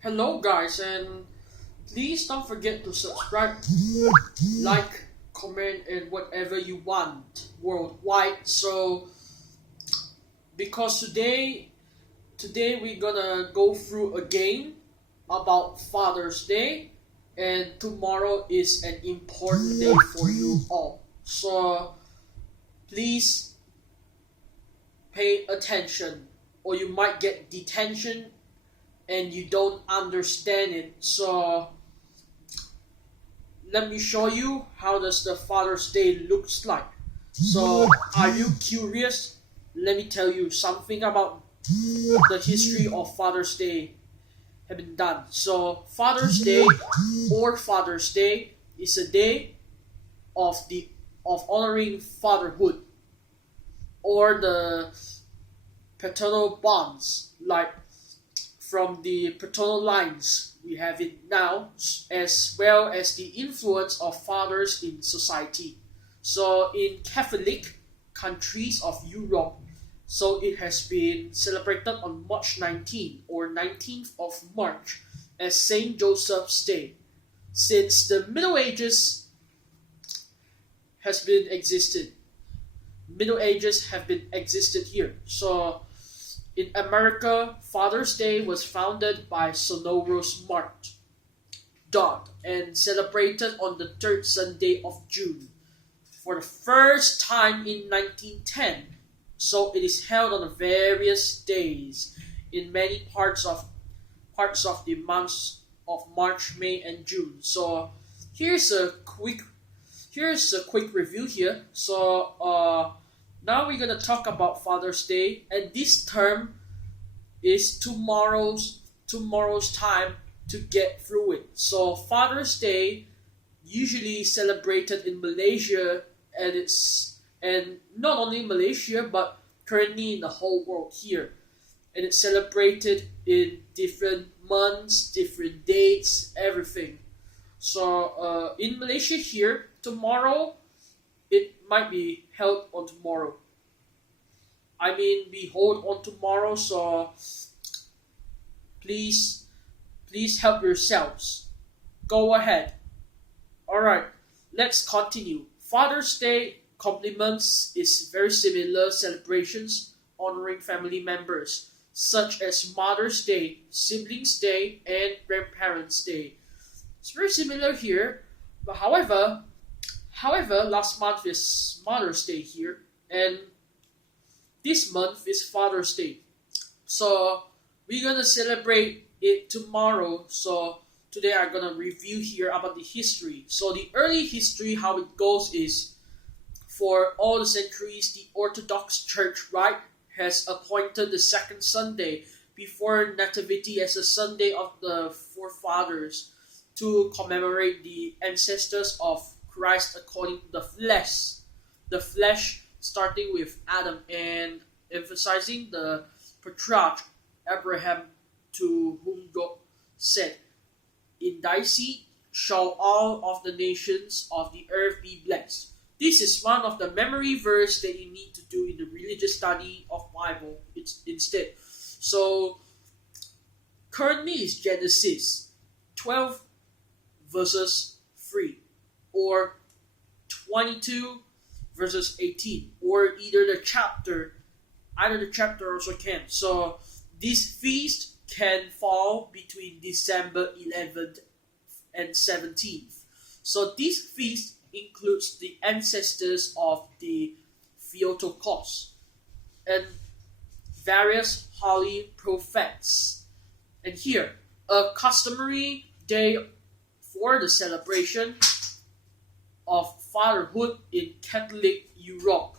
Hello, guys, and please don't forget to subscribe, like, comment, and whatever you want worldwide. So, because today we're gonna go through again about Father's Day, and tomorrow is an important day for you all. So, please pay attention, or you might get detention and you don't understand it. So let me show you how does the Father's Day looks like. So are you curious? Let me tell you something about the history of Father's Day have been done. So Father's Day or Father's Day is a day of honoring fatherhood or the paternal bonds, like from the paternal lines we have it now, as well as the influence of fathers in society. So in Catholic countries of Europe, so it has been celebrated on March 19 or 19th of March as Saint Joseph's Day. Since the Middle Ages has been existed, Middle Ages have been existed here. So in America, Father's Day was founded by Sonoros Mart Dodd and celebrated on the third Sunday of June for the first time in 1910. So it is held on various days in many parts of the months of March, May, and June. So here's a quick review here. So now we're gonna talk about Father's Day, and this term is tomorrow's time to get through it. So Father's Day usually celebrated in Malaysia, and not only Malaysia but currently in the whole world here, and it's celebrated in different months, different dates, everything. So in Malaysia here, tomorrow it might be held on tomorrow. I mean, we hold on tomorrow, so please help yourselves. Go ahead. Alright, let's continue. Father's Day complements is very similar celebrations honoring family members, such as Mother's Day, Siblings Day, and Grandparents' Day. It's very similar here, but however, last month is Mother's Day here, and this month is Father's Day. So we're gonna celebrate it tomorrow. So today I'm gonna review here about the history. So the early history, how it goes is, for all the centuries, the Orthodox Church, right, has appointed the second Sunday before Nativity as a Sunday of the forefathers to commemorate the ancestors of Christ according to the flesh. The flesh starting with Adam and emphasizing the patriarch Abraham, to whom God said, "In thy seed shall all of the nations of the earth be blessed." This is one of the memory verse that you need to do in the religious study of Bible instead. So currently is Genesis 12 verses 3 or 22 verses 18, or either the chapter also can. So this feast can fall between December 11th and 17th. So this feast includes the ancestors of the Theotokos and various holy prophets. And here, a customary day for the celebration of fatherhood in Catholic Europe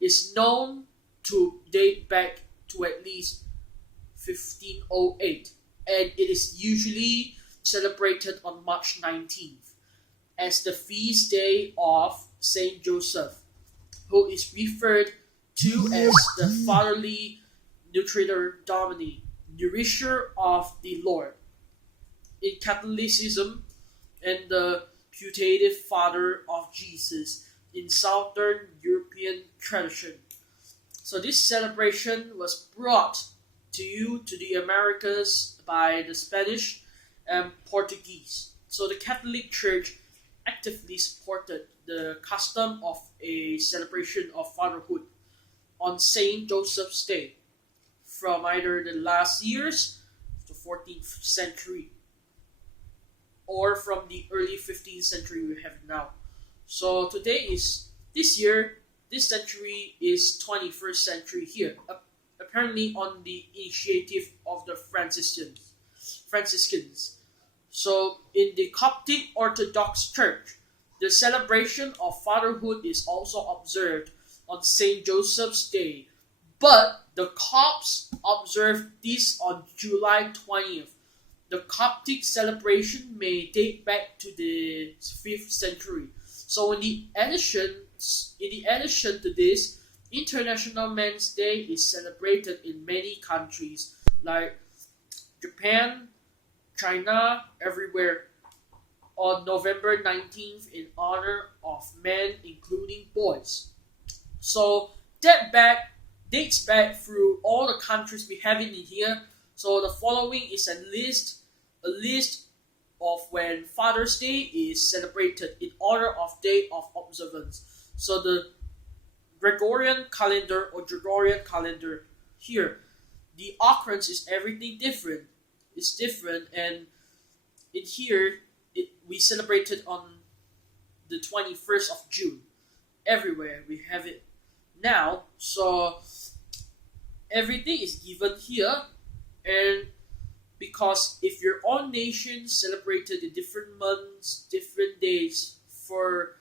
is known to date back to at least 1508, and it is usually celebrated on March 19th as the feast day of Saint Joseph, who is referred to as the fatherly nutritor Domini, nourisher of the Lord, in Catholicism, and the putative father of Jesus in Southern European tradition. So this celebration was brought to the Americas by the Spanish and Portuguese. So the Catholic Church actively supported the custom of a celebration of fatherhood on Saint Joseph's Day from either the last years, the 14th century, or from the early 15th century we have now. So today is this year, this century is 21st century here, apparently on the initiative of the Franciscans. So in the Coptic Orthodox Church, the celebration of fatherhood is also observed on Saint Joseph's Day, but the Copts observe this on July 20th. The Coptic celebration may date back to the 5th century. So in addition to this, International Men's Day is celebrated in many countries like Japan, China, everywhere on November 19th in honor of men, including boys. So that dates back through all the countries we have in here. So the following is a list of when Father's Day is celebrated in honor of Day of Observance. So the Gregorian calendar here, the occurrence is everything different. It's different, and in here we celebrated on the 21st of June. Everywhere we have it now. So everything is given here, and because if your own nation celebrated in different months, different days, for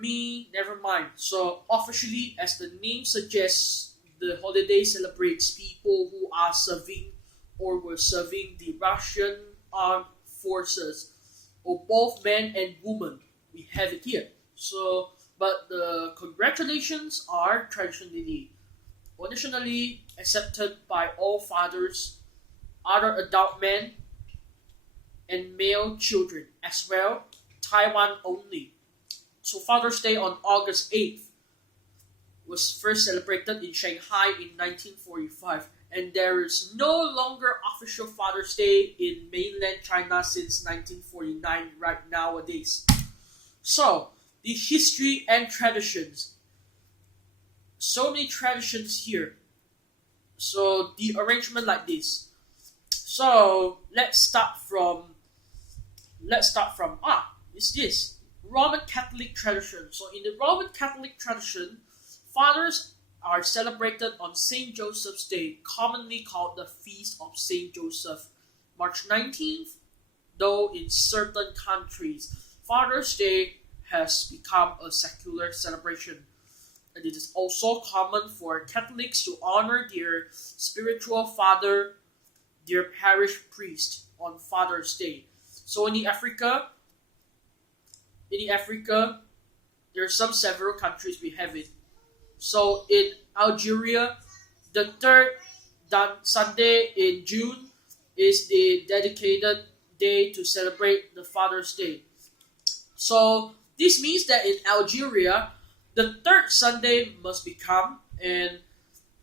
me, never mind. So officially, as the name suggests, the holiday celebrates people who are serving or were serving the Russian armed forces, or both men and women. We have it here. So, but the congratulations are traditionally accepted by all fathers, other adult men, and male children as well. Taiwan only. So Father's Day on August 8th was first celebrated in Shanghai in 1945, and there is no longer official Father's Day in mainland China since 1949 right nowadays. So, the history and traditions. So many traditions here. So, the arrangement like this. So, let's start from it's this Roman Catholic tradition. So, in the Roman Catholic tradition, fathers are celebrated on Saint Joseph's Day, commonly called the Feast of Saint Joseph, March 19th, though in certain countries, Father's Day has become a secular celebration. And it is also common for Catholics to honor their spiritual father, their parish priest, on Father's Day. So in Africa, there are several countries we have it. So in Algeria, the third Sunday in June is the dedicated day to celebrate the Father's Day. So this means that in Algeria, the third Sunday must become, and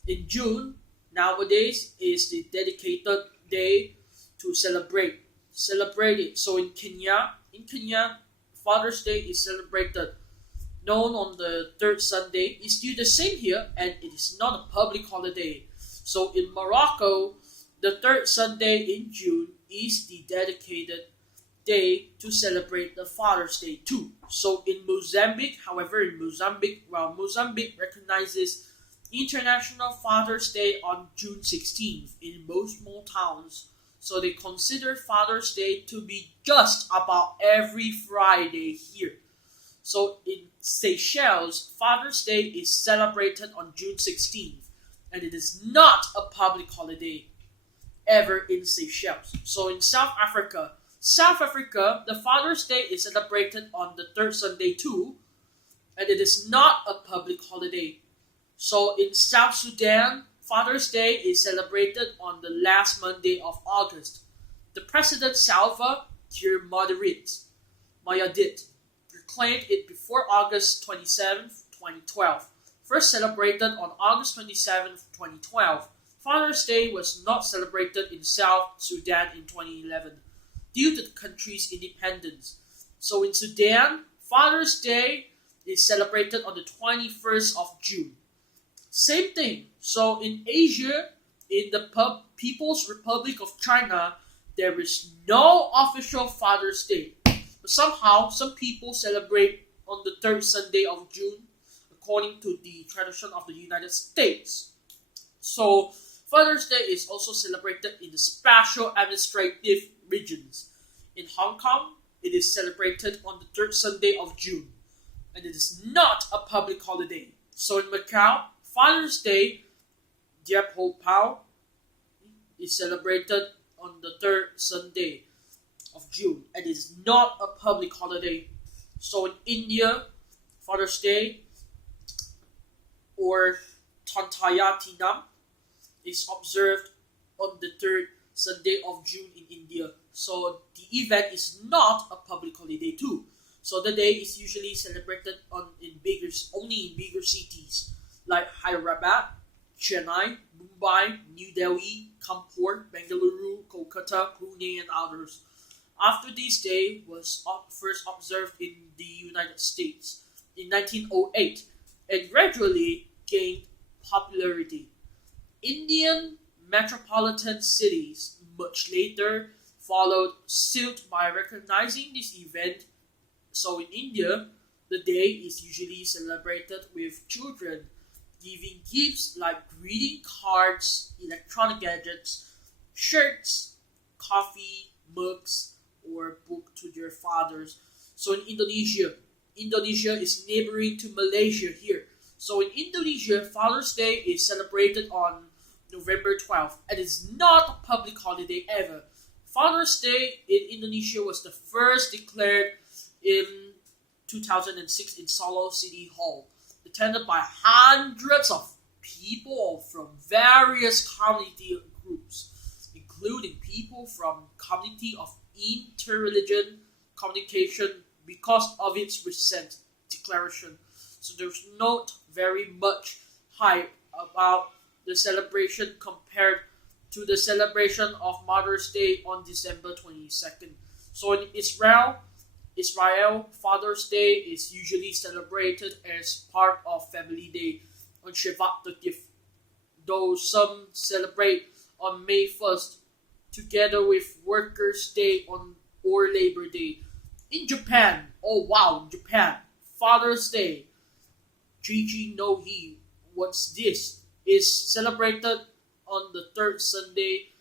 in June nowadays is the dedicated day to celebrate it. So in Kenya, Father's Day is celebrated, known on the third Sunday. It's still the same here, and it is not a public holiday. So in Morocco, the third Sunday in June is the dedicated day to celebrate the Father's Day too. So in Mozambique, while Mozambique recognizes International Father's Day on June 16th in most small towns, so they consider Father's Day to be just about every Friday here. So in Seychelles, Father's Day is celebrated on June 16th, and it is not a public holiday ever in Seychelles. So in South Africa, the Father's Day is celebrated on the third Sunday too, and it is not a public holiday. So in South Sudan, Father's Day is celebrated on the last Monday of August. The President Salva Kiir Mayardit proclaimed it before August 27, 2012. First celebrated on August 27, 2012. Father's Day was not celebrated in South Sudan in 2011 due to the country's independence. So in Sudan, Father's Day is celebrated on the 21st of June. Same thing. So in Asia, in the People's Republic of China, there is no official Father's Day. But somehow, some people celebrate on the third Sunday of June, according to the tradition of the United States. So Father's Day is also celebrated in the special administrative regions. In Hong Kong, it is celebrated on the third Sunday of June, and it is not a public holiday. So in Macau, Father's Day, Dia Po Pao, is celebrated on the third Sunday of June, and it is not a public holiday. So in India, Father's Day, or Tantayatinam, is observed on the third Sunday of June in India. So the event is not a public holiday too. So the day is usually celebrated only in bigger cities like Hyderabad, Chennai, Mumbai, New Delhi, Kanpur, Bengaluru, Kolkata, Pune, and others. After this day was first observed in the United States in 1908 and gradually gained popularity. Indian metropolitan cities much later followed suit by recognizing this event. So in India, the day is usually celebrated with children giving gifts like greeting cards, electronic gadgets, shirts, coffee, mugs, or book to their fathers. So in Indonesia is neighboring to Malaysia here. So in Indonesia, Father's Day is celebrated on November 12th, and it's not a public holiday ever. Father's Day in Indonesia was the first declared in 2006 in Solo City Hall, attended by hundreds of people from various community groups, including people from community of interreligion communication because of its recent declaration. So there's not very much hype about the celebration compared to the celebration of Mother's Day on December 22nd. So in Israel, Father's Day is usually celebrated as part of Family Day on Shevat 30th, though some celebrate on May 1st together with Workers' Day or Labor Day. In Japan, Father's Day, Jiji no Hi, what's this? Is celebrated on the third Sunday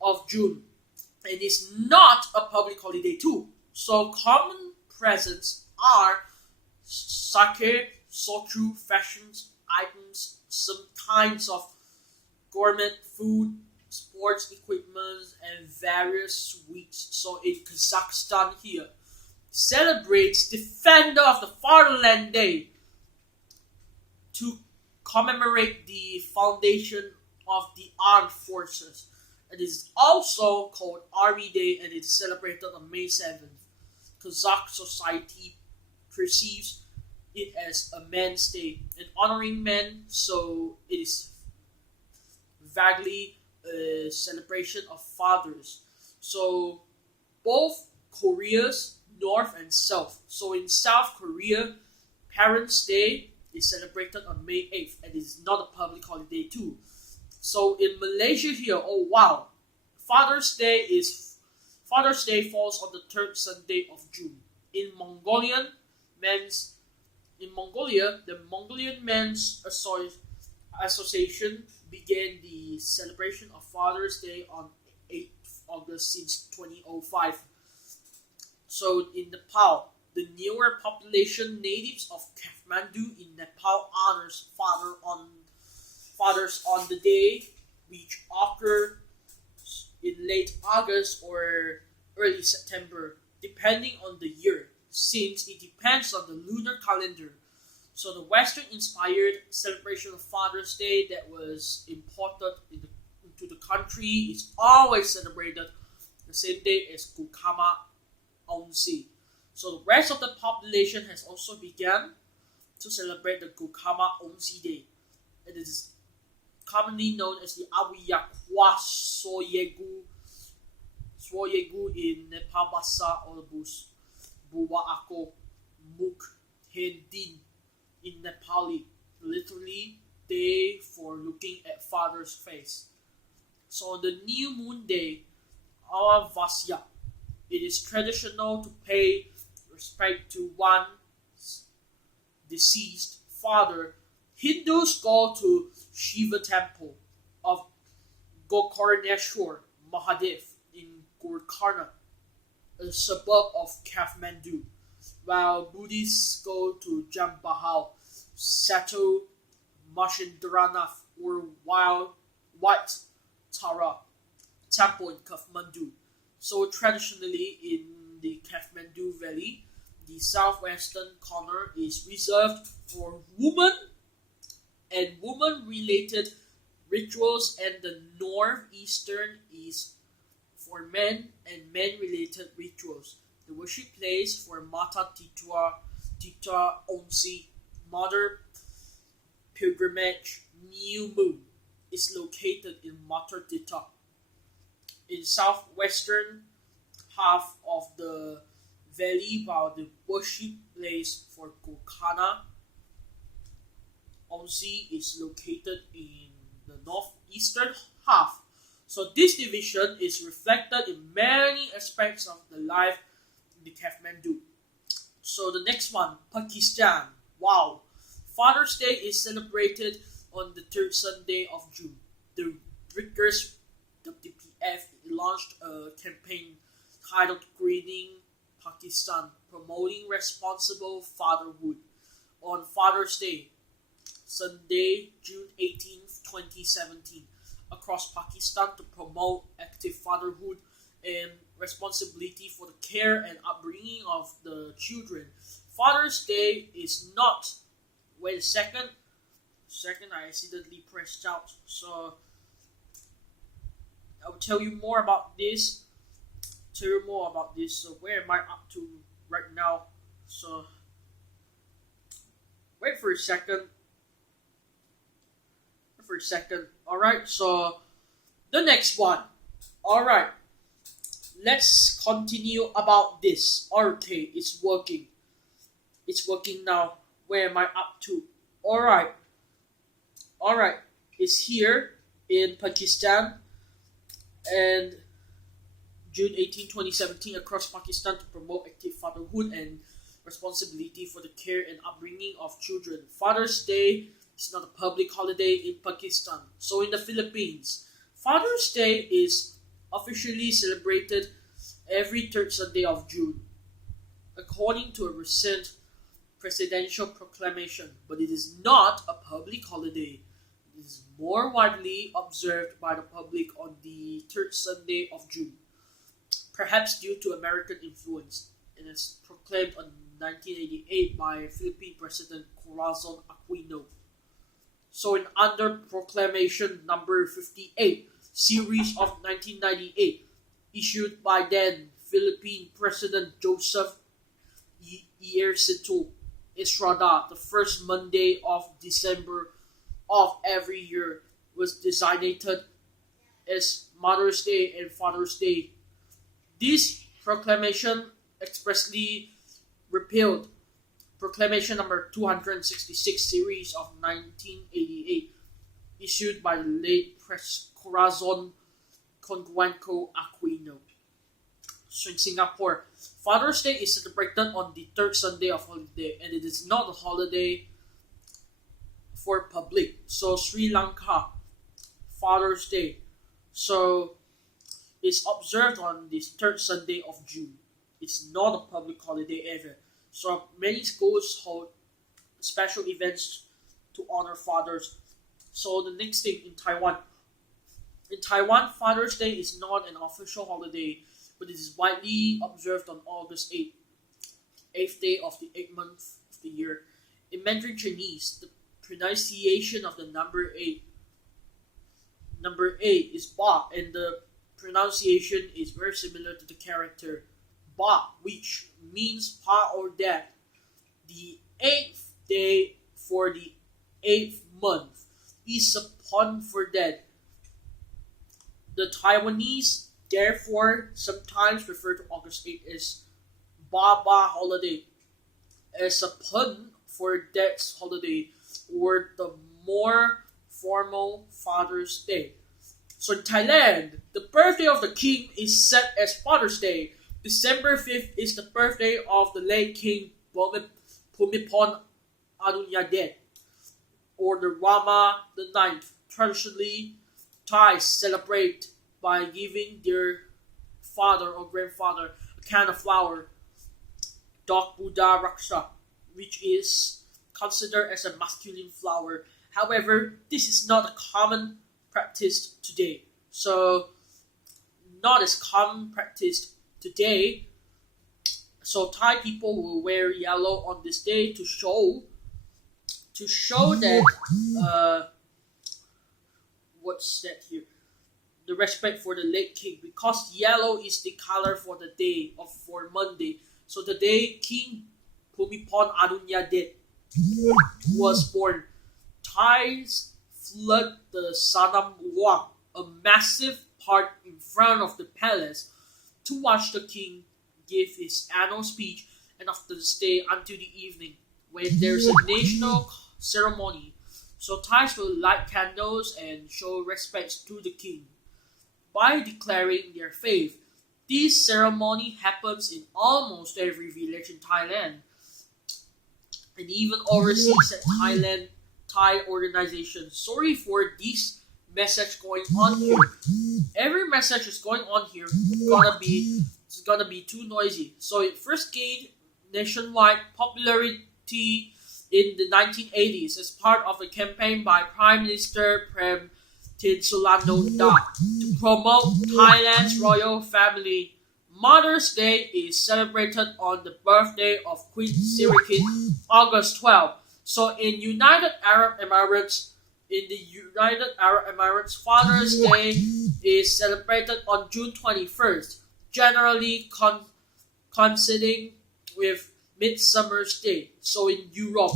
of June and is not a public holiday too. So common presents are sake, soju, fashions items, some kinds of gourmet food, sports equipment, and various sweets. So in Kazakhstan here, celebrates Defender of the Fatherland Day to commemorate the foundation of the armed forces. It is also called Army Day and it is celebrated on May 7th. Kazakh society perceives it as a man's day and honoring men, so it is vaguely a celebration of fathers. So both Korea's North and South. So in South Korea, Parents' Day is celebrated on May 8th and it is not a public holiday too. So in Malaysia here, Father's Day falls on the third Sunday of June. In Mongolia, the Mongolian Men's Association began the celebration of Father's Day on 8th August since 2005. So in Nepal, the newer population natives of Kathmandu in Nepal honors fathers on the day, which occur in late August or early September, depending on the year, since it depends on the lunar calendar. So the Western-inspired celebration of Father's Day that was imported into the country is always celebrated the same day as Gukama Onsi. So the rest of the population has also begun to celebrate the Gukama Onsi Day. It is commonly known as the Awiyakwa Soyegu in Nepal Basa or Buwa Ako Muk Hendin in Nepali, literally day for looking at father's face. So on the new moon day, Amavasya, it is traditional to pay respect to one's deceased father. Hindus go to Shiva temple of Gokarneshwar Mahadev in Gurkarna, a suburb of Kathmandu, while Buddhists go to Jambahal, Sato Mashindranath or White Tara temple in Kathmandu. So traditionally in the Kathmandu Valley, the southwestern corner is reserved for women and woman-related rituals, and the northeastern is for men and men-related rituals. The worship place for Mata Tita Onsi, Mother Pilgrimage New Moon, is located in Mata Tita. In southwestern half of the valley, while the worship place for Kokana Onsi is located in the northeastern half. So this division is reflected in many aspects of the life in the Kathmandu. So the next one, Pakistan. Wow. Father's Day is celebrated on the third Sunday of June. The British WPF launched a campaign titled Greening Pakistan, promoting responsible fatherhood. On Father's Day, Sunday, June 18th, 2017, across Pakistan to promote active fatherhood and responsibility for the care and upbringing of the children. Father's Day is not. Wait a second. I accidentally pressed out. So I will tell you more about this. So where am I up to right now? So wait for a second. Alright, so the next one. Alright. Let's continue about this. Okay, it's working. It's working now. Where am I up to? Alright. It's here in Pakistan and June 18, 2017, across Pakistan to promote active fatherhood and responsibility for the care and upbringing of children. Father's Day is not a public holiday in Pakistan. So in the Philippines, Father's Day is officially celebrated every third Sunday of June, according to a recent presidential proclamation, but it is not a public holiday. It is more widely observed by the public on the third Sunday of June, perhaps due to American influence, and is proclaimed in 1988 by Philippine President Corazon Aquino. So in under Proclamation number 58, series of 1998, issued by then Philippine President Joseph Ejercito Estrada, the first Monday of December of every year was designated as Mother's Day and Father's Day. This proclamation expressly repealed Proclamation number 266 series of 1988, issued by the late Corazon Conguanco Aquino. So in Singapore, Father's Day is celebrated on the third Sunday of holiday, and it is not a holiday for public. So Sri Lanka, Father's Day, so it's observed on the third Sunday of June. It's not a public holiday ever. So many schools hold special events to honor fathers. So the next thing in Taiwan. In Taiwan, Father's Day is not an official holiday, but it is widely observed on August 8th, 8th day of the 8th month of the year. In Mandarin Chinese, the pronunciation of the number 8 is ba, and the pronunciation is very similar to the character ba, which means pa or dad. The 8th day for the 8th month is a pun for dead. The Taiwanese, therefore, sometimes refer to August 8th as Baba holiday, as a pun for Death's holiday, or the more formal Father's Day. So in Thailand, the birthday of the king is set as Father's Day. December 5th is the birthday of the late King Bhumibol Adulyadej, or the Rama the Ninth. Traditionally, Thais celebrate by giving their father or grandfather a can of flour, Dok Buddha Raksha, which is considered as a masculine flower. However, this is not a common practice today. So, not as common practice today. So Thai people will wear yellow on this day to show that what's that here? The respect for the late king, because yellow is the color for the day for Monday. So the day King Bhumibol Adulyadej was born, Thais flood the Sanam Luang, a massive park in front of the palace, to watch the king give his annual speech, and after stay until the evening when there's a national ceremony. So Thais will light candles and show respect to the king by declaring their faith. This ceremony happens in almost every village in Thailand, and even overseas at Thai organizations. Sorry for this message going on here. Every message is going on here it's gonna be too noisy. So it first gained nationwide popularity in the 1980s as part of a campaign by Prime Minister Prem Tinsulanonda to promote Thailand's royal family. Mother's Day is celebrated on the birthday of Queen Sirikit, August 12th. So in the United Arab Emirates, Father's Day is celebrated on June 21st, generally coinciding with Midsummer's Day. So in Europe,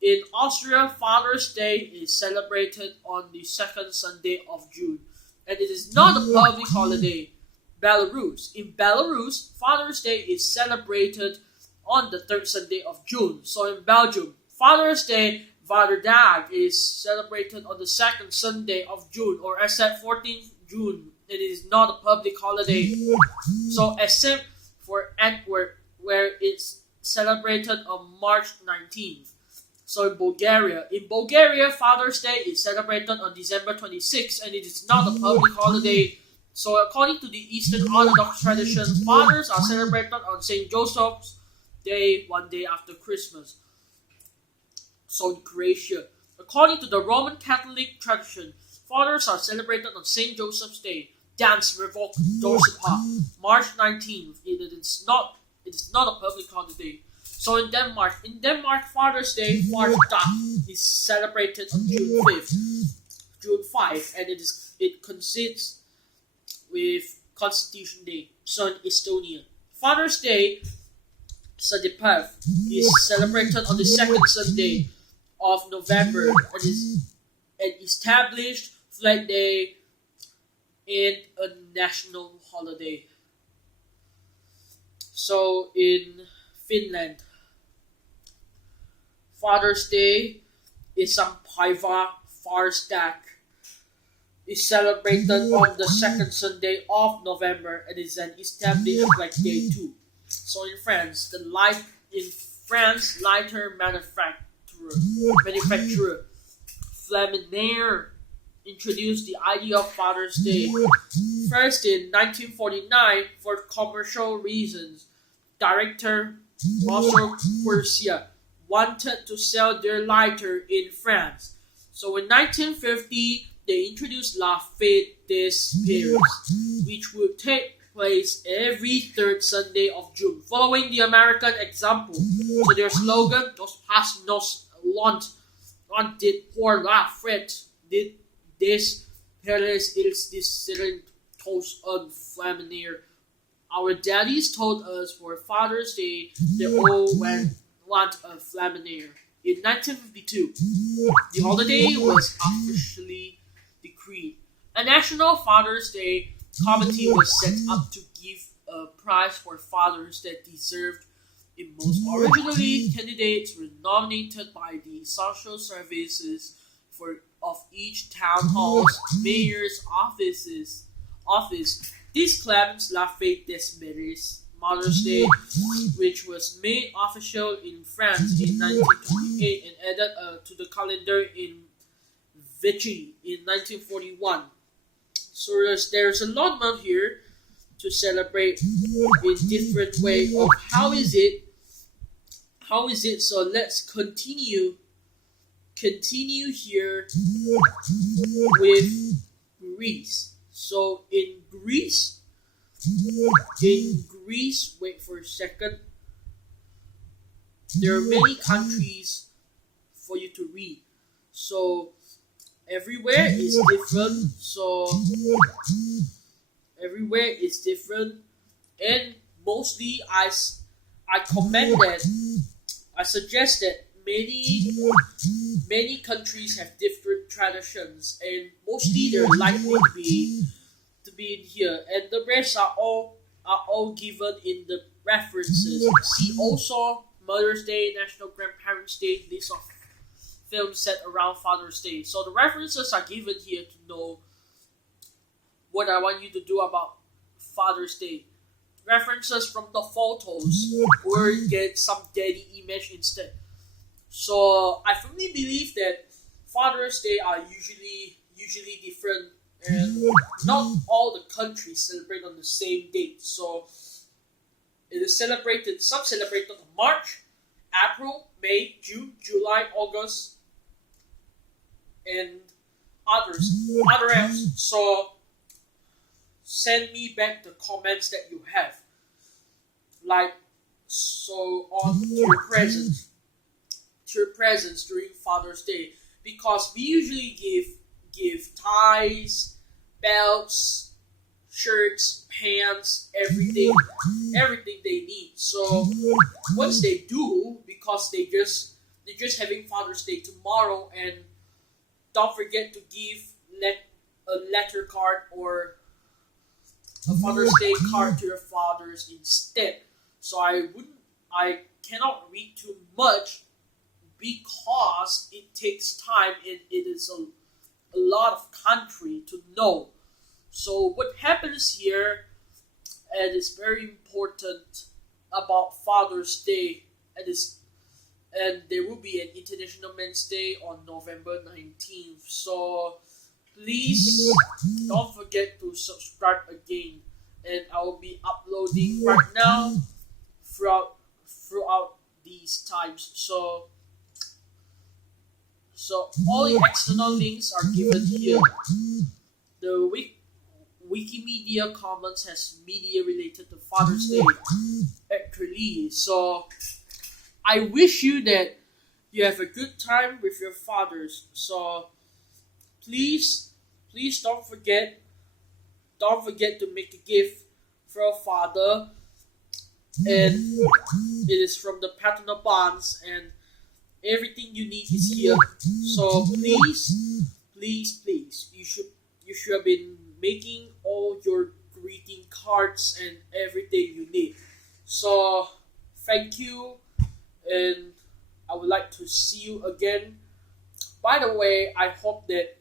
in Austria, Father's Day is celebrated on the second Sunday of June, and it is not a public holiday. In Belarus, Father's Day is celebrated on the third Sunday of June. So in Belgium, Father's Day, Vaderdag, is celebrated on the second Sunday of June, or as at 14th June. It is not a public holiday. So except for Antwerp, where it's celebrated on March 19th. So in Bulgaria, Father's Day is celebrated on December 26th, and it is not a public holiday. So according to the Eastern Orthodox tradition, fathers are celebrated on St. Joseph's Day, one day after Christmas. So in Croatia, according to the Roman Catholic tradition, fathers are celebrated on St. Joseph's Day, Dance Revolt Dorsipa, March 19th. It is not a public holiday. So in Denmark, Father's Day, Farsdag, is celebrated on June 5, and it consists with Constitution Day. So in Estonia, Father's Day, Sadipav, is celebrated on the second Sunday of November, and is an established flag day and a national holiday. So in Finland, Father's Day is Sampäivä Farsdag, is celebrated on the second Sunday of November, and is an established flag day too. So in France, lighter manufacturer Flaminaire introduced the idea of Father's Day. First in 1949 for commercial reasons. Director Marcel Quercia wanted to sell their lighter in France. So in 1950, they introduced La Fête des Pères, which would take place every third Sunday of June, following the American example. So their slogan, Dos pas nos dit pour la fête des Pères ils disent tous un flaminaire. Our daddies told us for Father's Day they all want a flaminaire. In 1952, the holiday was officially decreed. A National Father's Day committee was set up to give a prize for fathers that deserved it most. Originally, candidates were nominated by the social services of each town hall's mayor's office. This claims La Fête des Mères, Mother's Day, which was made official in France in 1928 and added to the calendar in Vichy in 1941. So there's a lot more here to celebrate in different way of how is it. So let's continue here with Greece. So in Greece, wait for a second. There are many countries for you to read. So everywhere is different. And mostly I suggest that many countries have different traditions, and mostly they're likely to be in here, and the rest are all given in the references. See also Mother's Day, National Grandparents' Day, list of films set around Father's Day. So the references are given here to know what I want you to do about Father's Day. References from the photos or get some daddy image instead. So I firmly believe that Father's Day are usually different, and not all the countries celebrate on the same date. So it is celebrated. Some celebrate on March, April, May, June, July, August, and other else. So send me back the comments that you have, like so on your presents during Father's Day, because we usually give ties, belts, shirts, pants, everything they need. So once they do, because they're just having Father's Day tomorrow, and don't forget to give a letter card or a Father's Day card to your fathers instead. So I cannot read too much because it takes time and it is a lot of country to know. So what happens here, and it's very important about Father's Day, and there will be an International Men's Day on November 19th. So please don't forget to subscribe again, and I will be uploading right now throughout these times. So all the external links are given here. The Wikimedia Commons has media related to Father's Day actually. So I wish you that you have a good time with your fathers. So please don't forget to make a gift for a father, and it is from the Paternal Bonds, and everything you need is here. So please, you should have been making all your greeting cards and everything you need. So thank you, and I would like to see you again. By the way, I hope that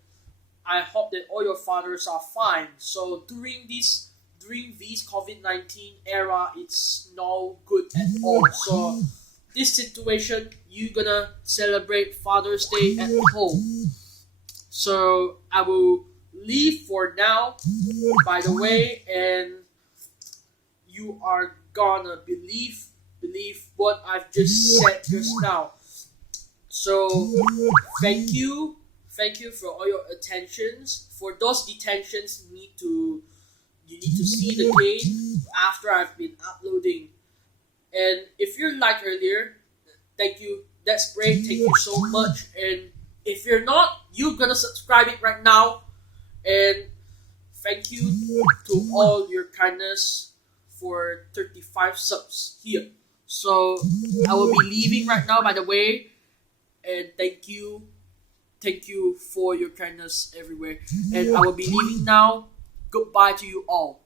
all your fathers are fine. So during this COVID-19 era, it's no good at all. So this situation, you're gonna celebrate Father's Day at home. So I will leave for now, by the way, and you are gonna believe what I've just said just now. So thank you for all your attentions. For those detentions, you need to see the game after I've been uploading. And if you're like earlier, thank you. That's great. Thank you so much. And if you're not, you're gonna subscribe it right now. And thank you to all your kindness for 35 subs here. So I will be leaving right now, by the way. and thank you for your kindness everywhere. And I will be leaving now. Goodbye to you all.